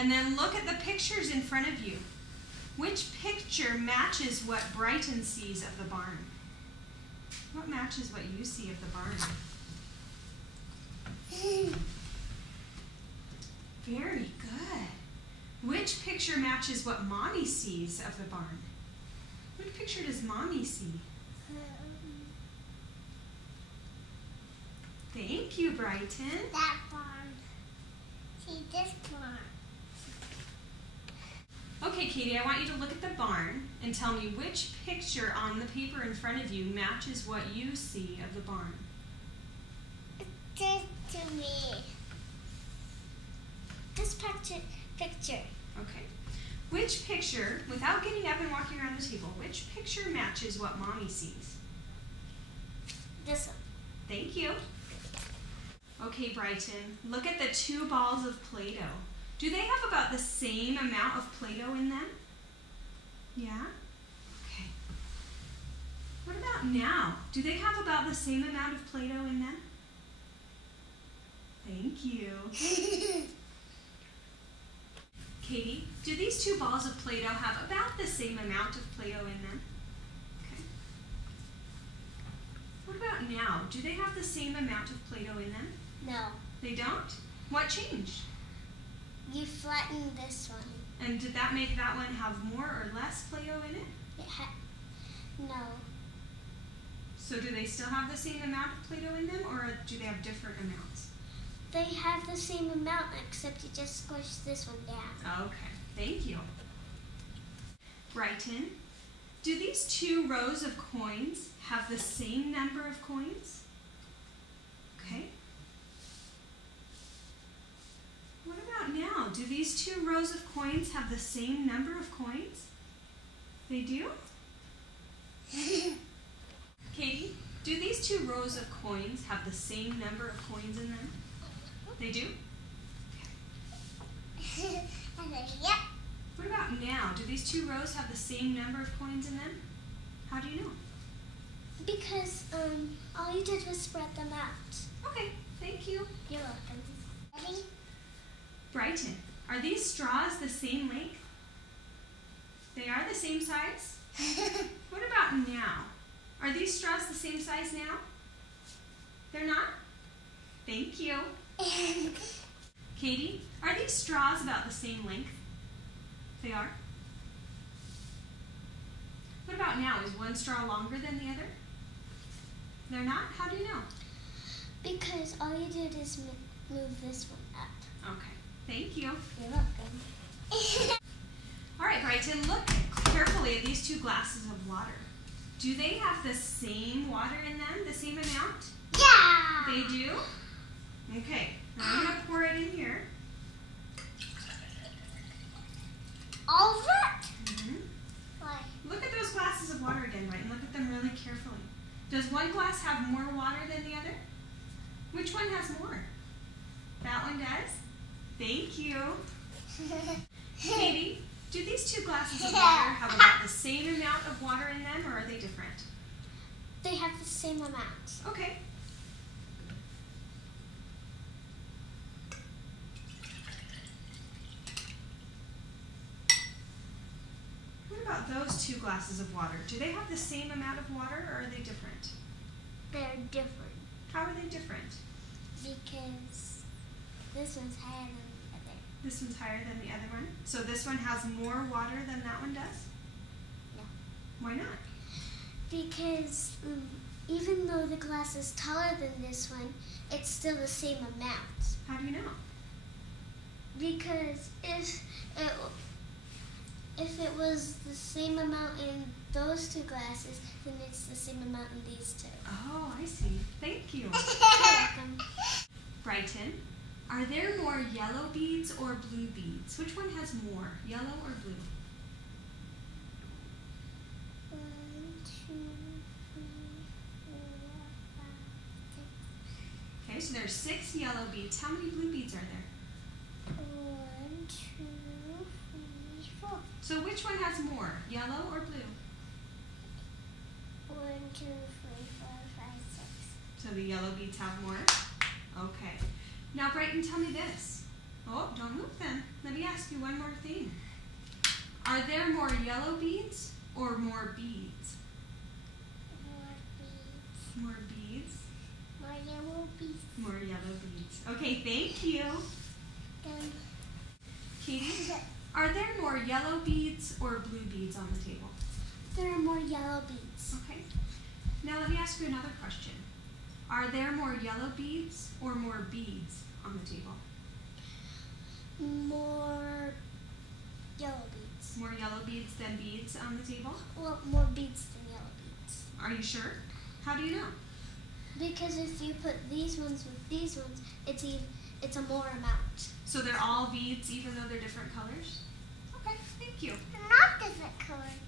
And then look at the pictures in front of you. Which picture matches what Brighton sees of the barn? What matches what you see of the barn? Very good. Which picture matches what Mommy sees of the barn? What picture does Mommy see? Thank you, Brighton. That barn. See this barn. Okay, Katie, I want you to look at the barn and tell me which picture on the paper in front of you matches what you see of the barn. This to me. This picture. Okay. Which picture, without getting up and walking around the table, which picture matches what Mommy sees? This one. Thank you. Okay, Brighton, look at the 2 balls of Play-Doh. Do they have about the same amount of Play-Doh in them? Yeah? Okay. What about now? Do they have about the same amount of Play-Doh in them? Thank you. Katie, do these 2 balls of Play-Doh have about the same amount of Play-Doh in them? Okay. What about now? Do they have the same amount of Play-Doh in them? No. They don't? What changed? You flattened this one. And did that make that one have more or less Play-Doh in it? No. So do they still have the same amount of Play-Doh in them, or do they have different amounts? They have the same amount, except you just squish this one down. Okay, thank you. Brighton, do these 2 rows of coins have the same number of coins? Okay. What about now? Do these 2 rows of coins have the same number of coins? They do? Katie, do these 2 rows of coins have the same number of coins in them? They do? Yep. What about now? Do these 2 rows have the same number of coins in them? How do you know? Because all you did was spread them out. Okay, thank you. You're welcome. Ready? Brighton, are these straws the same length? They are the same size? What about now? Are these straws the same size now? They're not? Thank you. Katie, are these straws about the same length? They are? What about now? Is one straw longer than the other? They're not? How do you know? Because all you did is move this one up. Okay, thank you. You're welcome. All right, Brighton, look carefully at these 2 glasses of water. Do they have the same water in them, the same amount? Yeah! They do? Okay, now I'm going to pour it in here. All of it? Mm-hmm. Why? Look at those glasses of water again, Brighton. Look at them really carefully. Does one glass have more water than the other? Which one has more? That one does? Thank you. Katie, do these 2 glasses of water have about the same amount of water in them, or are they different? They have the same amount. Okay. What about those 2 glasses of water? Do they have the same amount of water, or are they different? They're different. How are they different? Because this one's higher than the other. This one's higher than the other one? So this one has more water than that one does? No. Why not? Because even though the glass is taller than this one, it's still the same amount. How do you know? Because if it was the same amount in those 2 glasses, then it's the same amount in these 2. Oh, I see. Thank you. You're welcome. Brighton, are there more yellow beads or blue beads? Which one has more, yellow or blue? 1, 2, 3, 4, 5, 6. Okay, so there's 6 yellow beads. How many blue beads are there? 1, 2, 3, 4. So which one has more, yellow or blue? 1, 2, 3, 4, 5, 6. So the yellow beads have more? Okay. Now, Brighton, tell me this. Oh, don't move them. Let me ask you one more thing. Are there more yellow beads or more beads? More beads. More beads? More yellow beads. More yellow beads. Okay, thank you. Katie, are there more yellow beads or blue beads on the table? There are more yellow beads. Okay. Now let me ask you another question. Are there more yellow beads or more beads on the table? More yellow beads. More yellow beads than beads on the table? Well, more beads than yellow beads. Are you sure? How do you know? Because if you put these ones with these ones, it's a more amount. So they're all beads even though they're different colors? Okay, thank you. They're not different colors.